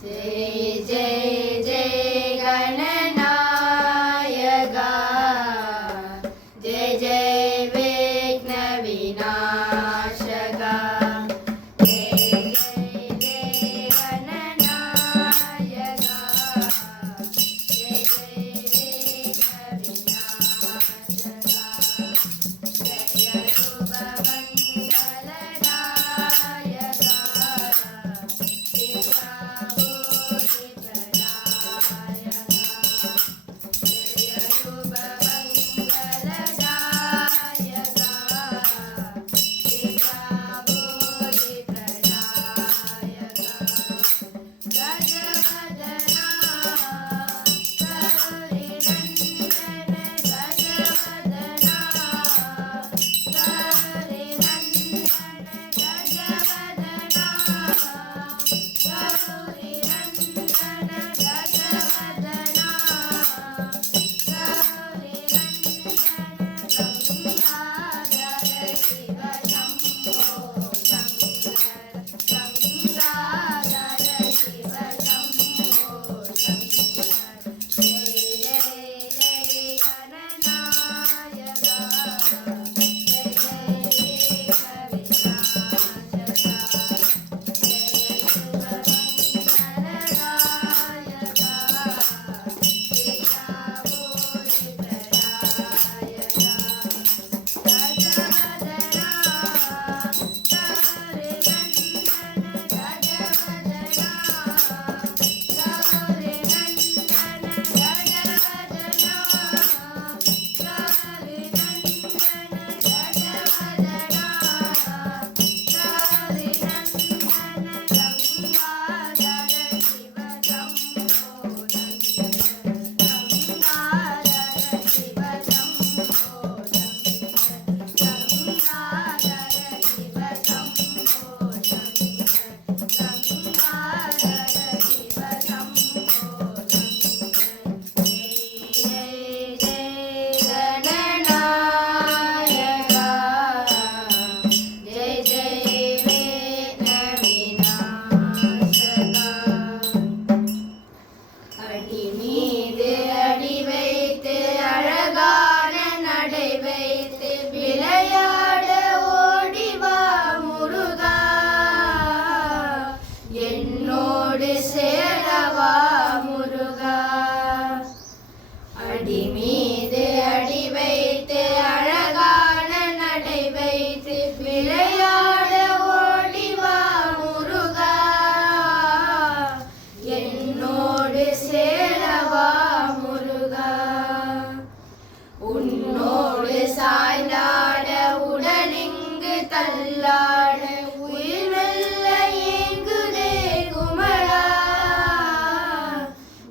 जय जय जय गणनायका जय जय विघ्न विनाशका जय जय जय गणनायका जय जय विघ्न विनाशका जय शुभमङ्गलदायका தள்ளாட உயிர் வெல்ல ஏங்குதே குமரா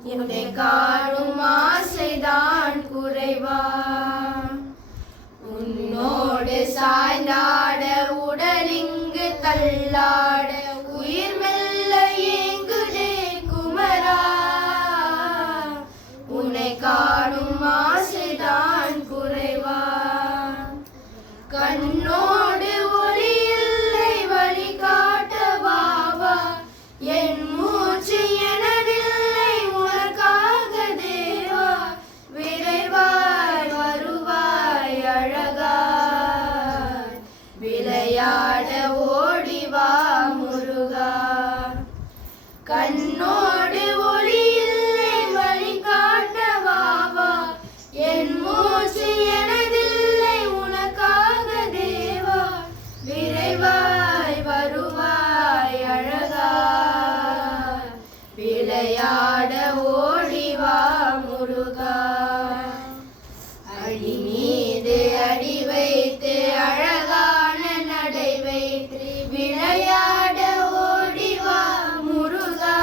என்னை காணும் ஆசைதான் குறைவா உன்னோடு சாய்ந்தாட உடலிங்கு தள்ளாட உயிர் மெல்ல ஏங்குதே குமரா உன்னை காணும் ஆசைதான் குறைவா கண்ணோடு ஒளி இல்லை வழி காட்ட பாவா என் மூச்சு எனதில்லை உனக்காக தேவா விரைவாய் வருவாய் அழகாய் விளையாட ஓடிவா முருகா கண்ணோடு ஒளி இல்லை வழி காட்ட பாவா என் மூச்சு எனதில்லை உனக்காக தேவா விரைவாய் வருவாய் அழகாய் விளையாட ஓடிவா முருகா அடி மீது அடி வைத்து அழகான நடை வைத்து விளையாட ஓடிவா முருகா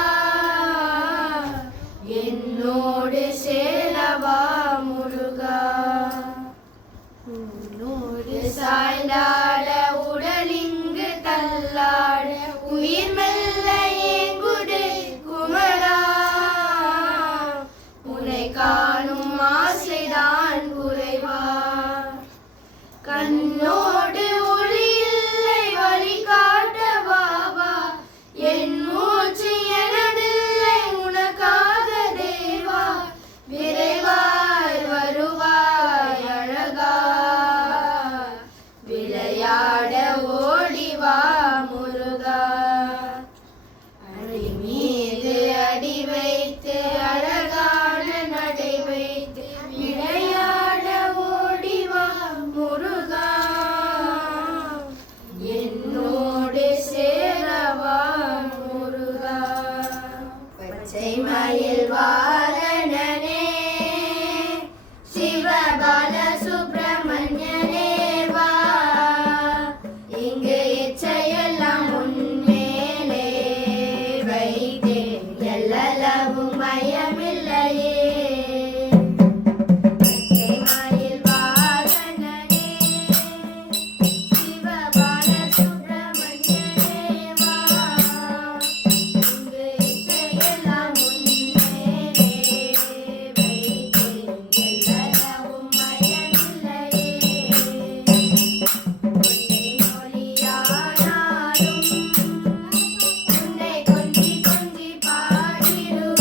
செய்மயில் வாகனனே சிவபால சுப்பிரமணியனே வா இங்கு இச்சையெல்லாம் உன்மேலே வைத்தேன் எல்லளவும் மயமில்லையே செய்மயில் வாகனனே சிவபால சுப்பிரமணியனே வா இங்கு இச்சையெல்லாம் உன்மேலே வைத்தேன் எல்லளவும் மயமில்லையே உன்னை மொழியானாலும் உன்னை கொஞ்சி கொஞ்சி பாடிடுவேன்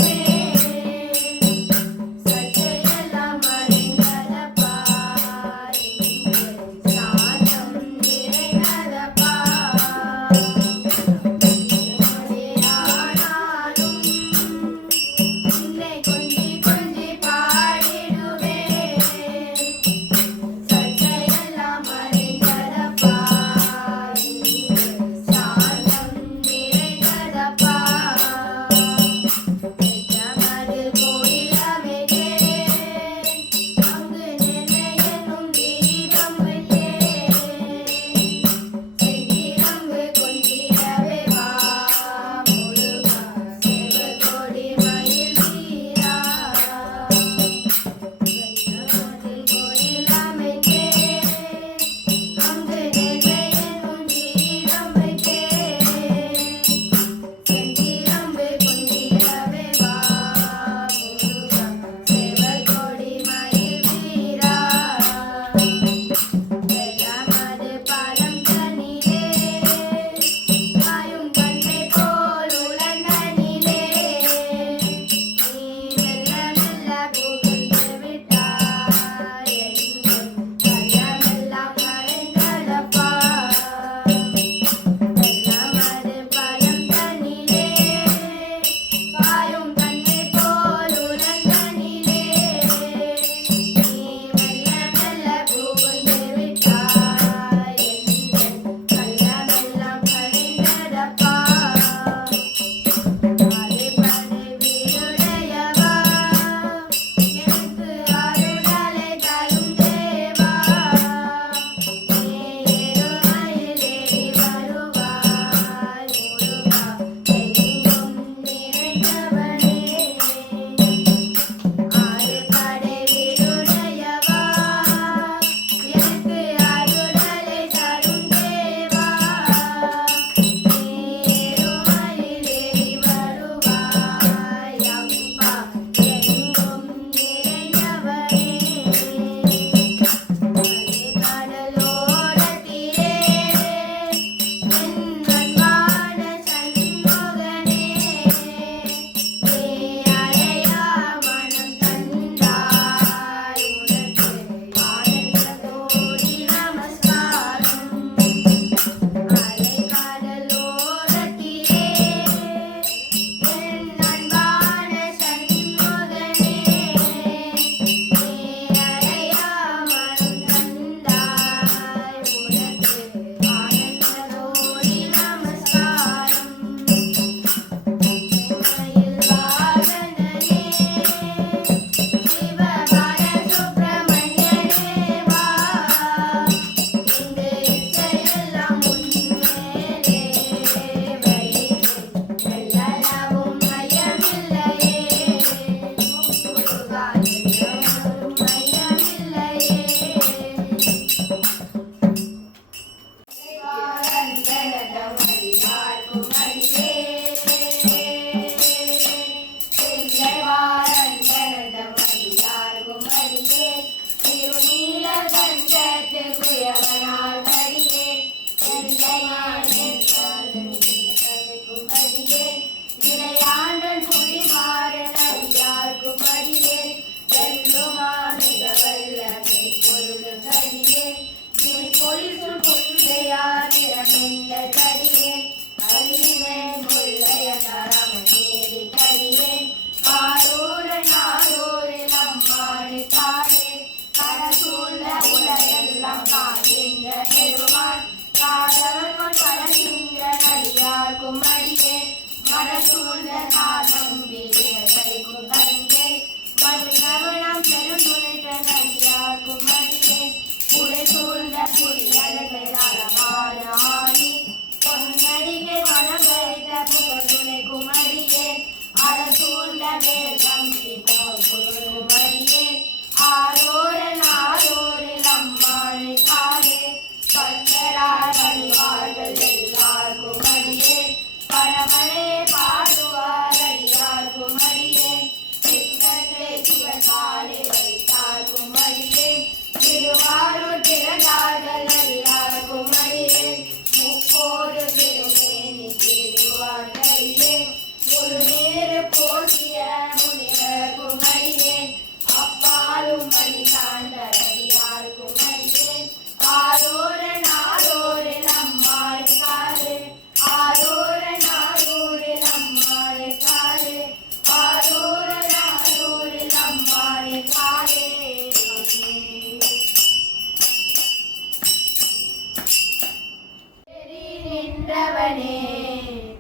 நின்றவனே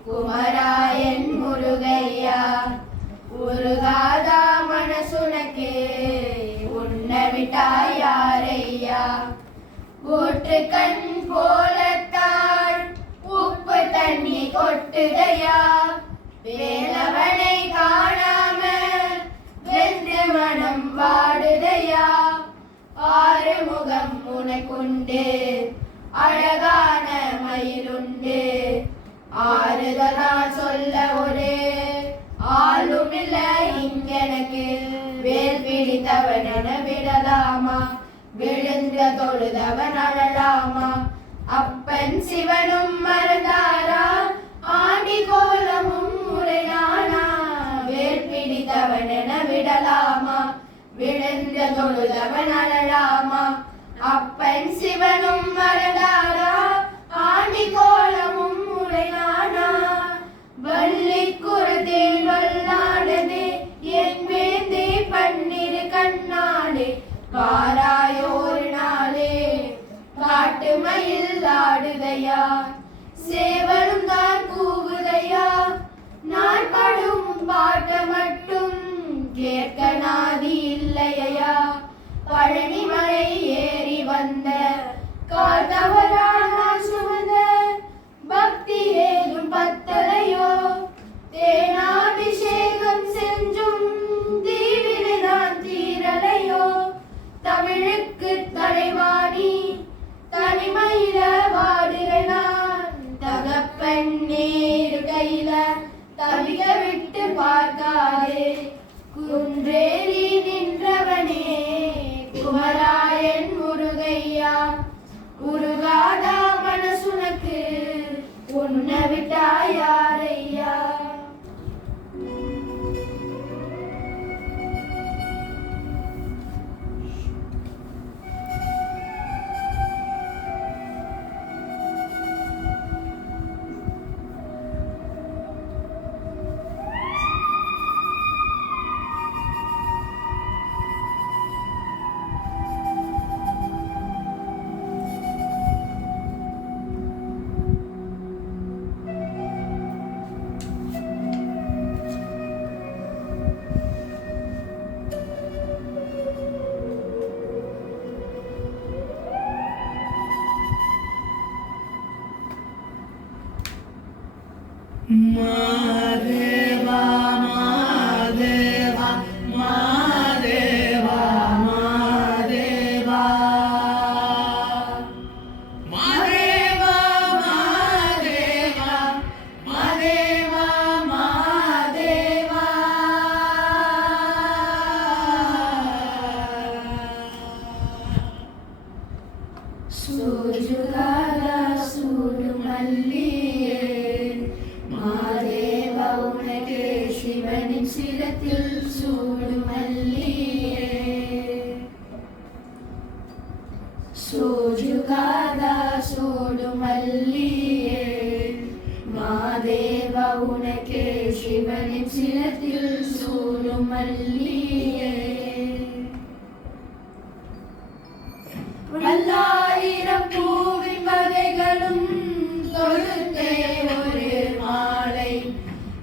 குமராயன் முருகையா உருகாதா மனசுனக்கு உன்னை விட்டாய் யாரையா ஊற்று கண் போலத்தான் உப்பு தண்ணி கொட்டுதையா வேலவனை காணாம வெந்து மனம் வாடுதையா ஆறு முகம் உனக்குண்டு அழகான மயிலுண்டு ஆறுதலா சொல்ல ஒரு ஆளுமில்ல இங்கெனக்கு வேல் பிடித்தவன விடலாமா விழுந்த தொழுதவன் அழலாமா அப்பன் சிவனும் மறந்தாரா ஆண்டி கோலமும் முறையானா வேல் பிடித்தவன விடலாமா விழுந்த தொழுதவன் அழலாமா அப்பன் சிவனும் மறந்தாரா ஆண்டி கோலமும் முறையானா வள்ளி குருத்தில் வல்லாடது என் வேந்தே பன்னிரு கண்ணாடே பாராயோரு நாளே காட்டு மயில் ஆடுதையா சேவலும் தான் கூவுதையா நான் படும் பாட்ட மட்டும் கேட்க நாதி இல்லையா பழனி மலை ஏறி வந்த கால் தவறான சுமந்த பக்தி ஏதும் பத்தலையோ தேனாபிஷேகம் செஞ்சும் தீவினை நான் தீரலையோ தமிழுக்கு தலைவாணி தனிமையில வாடுற நான் தகப்பன் நேரு கையில தவிக விட்டு பார்க்காதே குன்றேறி நின்றவனே குமராயன் முருகையா உருகாதா மனசுனக்கு உன்னை விட்டாய் யாரையா Madeva, Madeva, Madeva, Madeva, Madeva, Madeva, Madeva, Madeva. சூடுகாலா சூடு மல்லியே மாதேவ உனக்கு சிவனின் சிரத்தில் சூடு மல்லியே சூடுகாலா சூடு மல்லியே மாதேவ உனக்கு சிவனின் சிரத்தில் சூடு மல்லியே பல்லாயிரம் பூவின் வகைகளும் தொழுத்தே ஒரு மாலை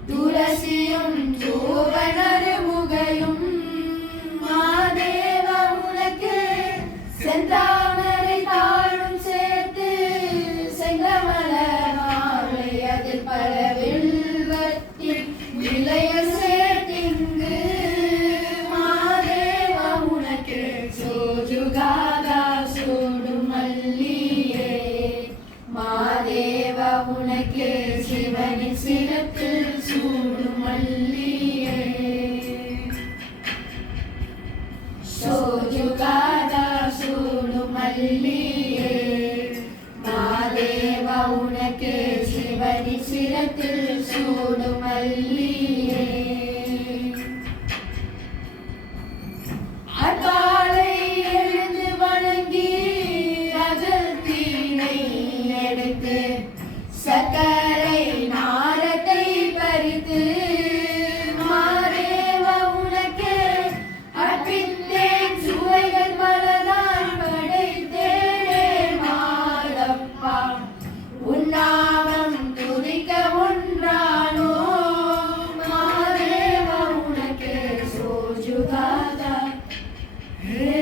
துளசியும் தூவனரு முகையும் மாதேவ உனக்கு செந்தாமரை தாழும் சேர்த்து செங்கமல மாலை அதில் பல வில்வத்தில் விளைய சேர்த்திங்கு மல்லியே மாதேவா உனக்கே சிவனி சிரத்தில் சூடும் மல்லியே அகாலை எழுந்து வணங்கி அகத்தீனை எடுத்து சக்கரை நாரத்தை பறித்து மாதேவா உனக்கே அர்ப்பித்தேன் சுவைகள் பலதான் படைத்தேனே மாதப்பா உன்னாமம் துதிக்க ஒன்றானோ மாதேவா உனக்கே சோஜுகாதா ஹே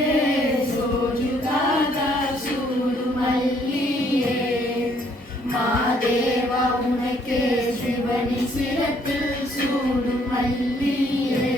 சோஜுகாதா சூடு மல்லியே மாதேவா உனக்கே சிவனி சிரத்தில் சூடு மல்லியே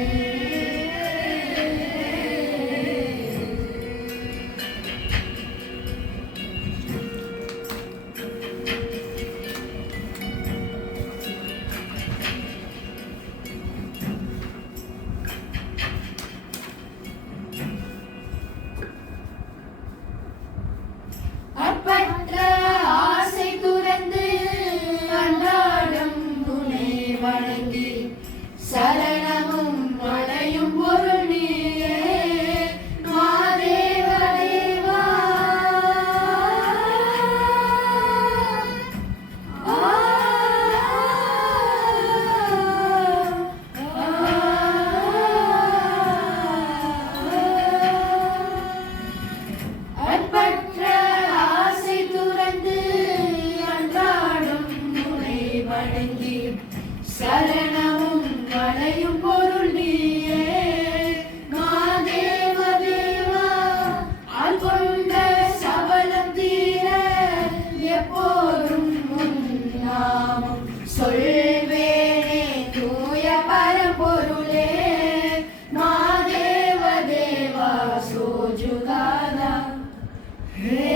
அப்பற்ற ஆசை துறந்து அன்றாடம் உன்னை வணங்கி சரணமும் மழையும் பொருள் நீயே மாதேவா தேவா அற்பற்ற ஆசை துறந்து அன்றாடும் உன்னை வணங்கி சரணமும் மழையும் பொருள் நீயே மாதேவ தேவா ஆள்கொண்ட சபலம் தீர எப்போதும் உன் நாமம் சொல்வேனே தூய பரம்பொருளே மாதேவ தேவா சோஜுகாதா ஹே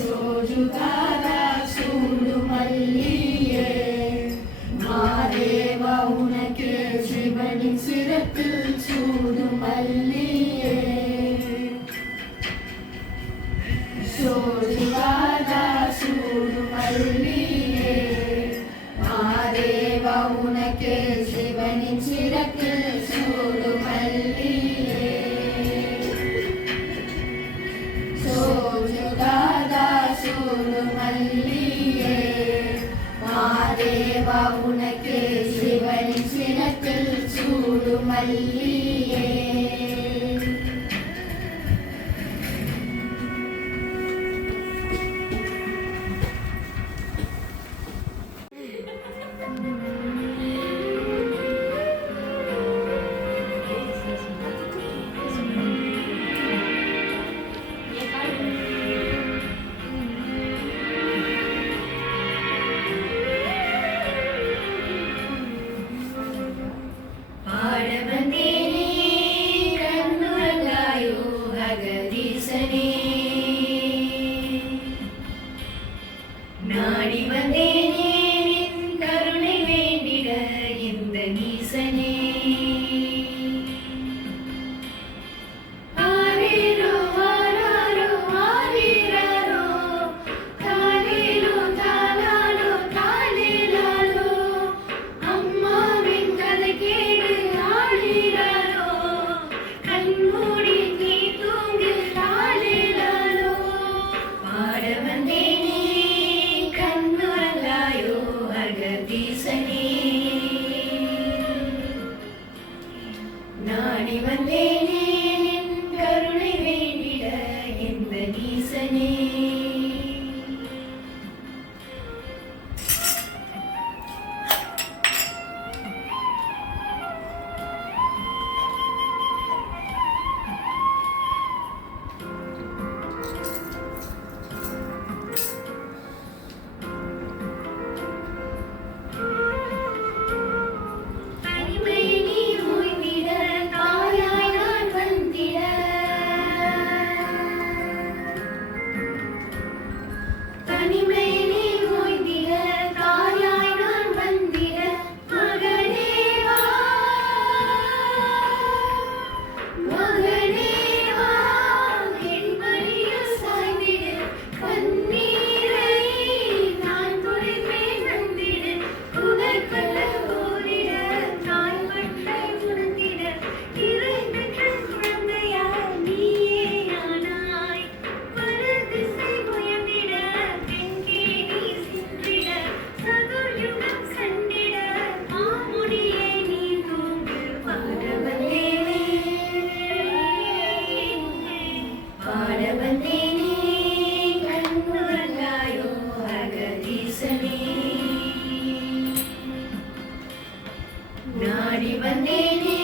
சோஜுகாதா சூடு மல்லியே மாதேவா உனக்கே சிவனி சிரத்தில் சூடு மல்லியே சோஜுகாதா சூடு மல்லியே மாதேவா உனக்கே சிவனி சிரத்தில் சூடு மல்லியே சோஜுகாதா சூடு மல்லியே மாதேவா உனக்கே சிவனி சிரத்தில் சூடு மல்லியே பாட வந்தேனே கண்ணுறங்காயோ அகதீசனே நாடி வந்தேனே நின் கருணை வேண்டிட இந்த நீசனே ஆரீரோ ஆராரோ ஆரீராரோ தாலேலோ தாலாலோ தாலேலாலோ அம்மாவின் கதை கேடு ஆளீராரோ கண்மூடி நீ தூங்கு தாலேலாலோ பாட வந்தேனே கண்ணுறங்காயோ அகதீசனே நாடி வந்தேனே நின் கருணை வேண்டிட எந்த நீசனே தனிமை நீ ஓய்ந்திட தாயாய் நான் வந்தேனே